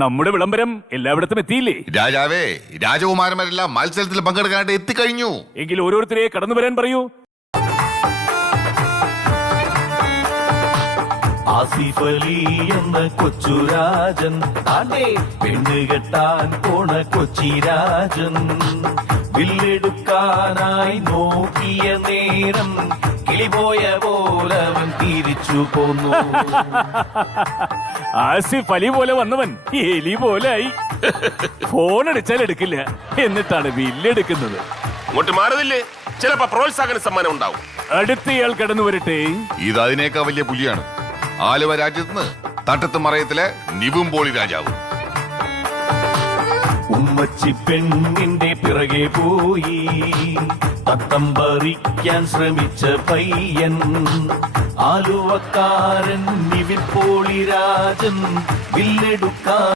നമ്മുടെ വിളംബരം എല്ലായിടത്തും എത്തിയില്ലേ? രാജാവേ, രാജകുമാരന്മാരെല്ലാം മത്സരത്തിൽ പങ്കെടുക്കാനായിട്ട് എത്തിക്കഴിഞ്ഞു. എങ്കിൽ ഓരോരുത്തരെ കടന്നു വരാൻ പറയൂ. ആസിഫ് അലി എന്ന കൊച്ചുരാജൻ, പെണ്ണ് കെട്ടാൻ പോണ കൊച്ചിരാജൻ, വില്ലെടുക്കാനായി നോക്കിയ നേരം കിളിപോയ പോലവൻ തിരിച്ചു പോന്നു. ആസിഫ് അലി പോലെ വന്നവൻ എലി പോലെ ആയി. ഫോൺ അടിച്ചാൽ എടുക്കില്ല, എന്നിട്ടാണ് വില്ലെടുക്കുന്നത്. ഇങ്ങോട്ട് മാറുന്നില്ലേ, ചിലപ്പോ പ്രോത്സാഹന സമ്മാനം ഉണ്ടാവും. അടുത്തയാൾ കടന്നു വരട്ടെ. ഇത് അതിനേക്കാൾ വലിയ പുലിയാണ്. ആലുവ രാജ്യത്ത് തട്ടത്ത് മറയത്തിലെ നിവുംപോളി രാജാവ്. ഉമ്മച്ചി പെണ്ണിന്റെ പിറകെ പോയി തട്ടം പറിക്കാൻ ശ്രമിച്ച പയ്യൻ, ആലുവക്കാരൻ നിവിൻ പോളി രാജൻ വില്ലെടുക്കാൻ